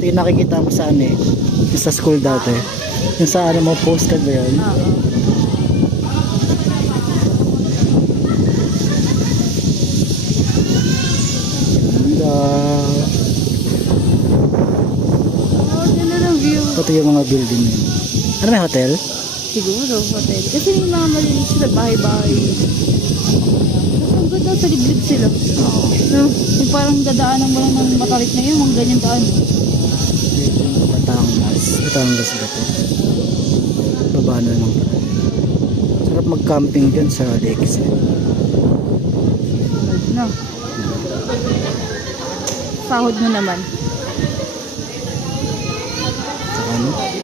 Ito yung nakikita mo sa ano eh. Yung sa school dati. Yung sa ano mo, postcard ba yun? Oo. Ganda. Oh, ganda ng view. Ito yung mga building yun. Ano may hotel? Siguro, hotel. Kasi may mga maliliit sila, bahay-bahay. Tapos ang ganda, sa liblib sila. Oo. No? Yung parang dadaanan mo lang ng matarik na yun, mga ganyan daan. Ito yung Batangas. Batangas ba ito? Baba na lang. Sarap mag-camping dyan sa lakes. No? Sahod mo naman. Saka ano?